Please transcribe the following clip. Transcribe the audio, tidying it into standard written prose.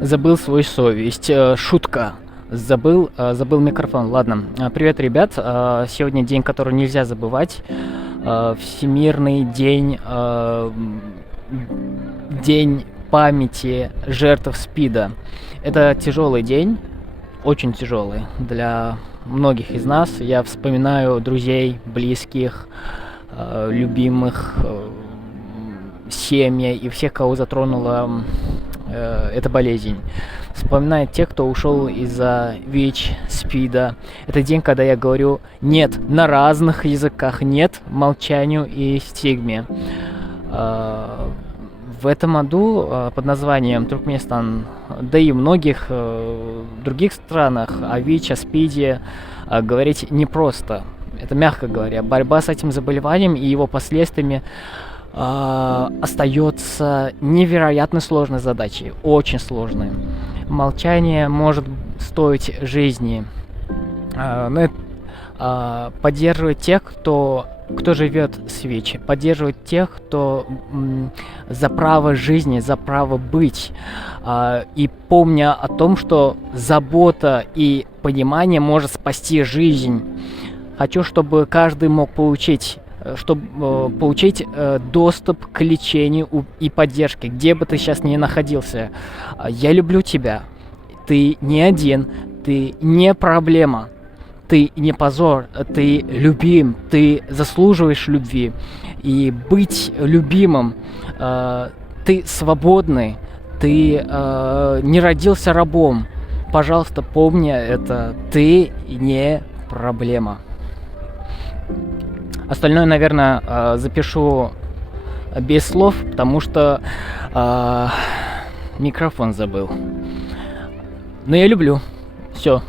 Забыл свою совесть. Шутка. Забыл микрофон. Ладно. Привет, ребят. Сегодня день, который нельзя забывать. Всемирный день... День памяти жертв СПИДа. Это тяжелый день. Очень тяжелый для многих из нас. Я вспоминаю друзей, близких, любимых, семьи и всех, кого затронула эта болезнь. Вспоминаю тех, кто ушел из-за ВИЧ, СПИДа. Это день, когда я говорю «нет» на разных языках, «нет» молчанию и стигме. В этом аду под названием Туркменистан, да и в многих других странах о ВИЧ, о СПИДе говорить непросто. Это мягко говоря. Борьба с этим заболеванием и его последствиями остается невероятно сложной задачей, очень сложной. Молчание может стоить жизни. Поддерживать тех, кто живет с ВИЧ, поддерживать тех, кто за право жизни, за право быть. И помня о том, что забота и понимание может спасти жизнь. Хочу, чтобы каждый мог получить доступ к лечению и поддержке, где бы ты сейчас ни находился. Я люблю тебя. Ты не один, ты не проблема. Ты не позор, ты любим, ты заслуживаешь любви. И быть любимым, ты свободный, ты не родился рабом. Пожалуйста, помни это, ты не проблема. Остальное, наверное, запишу без слов, потому что микрофон забыл. Но я люблю. Все.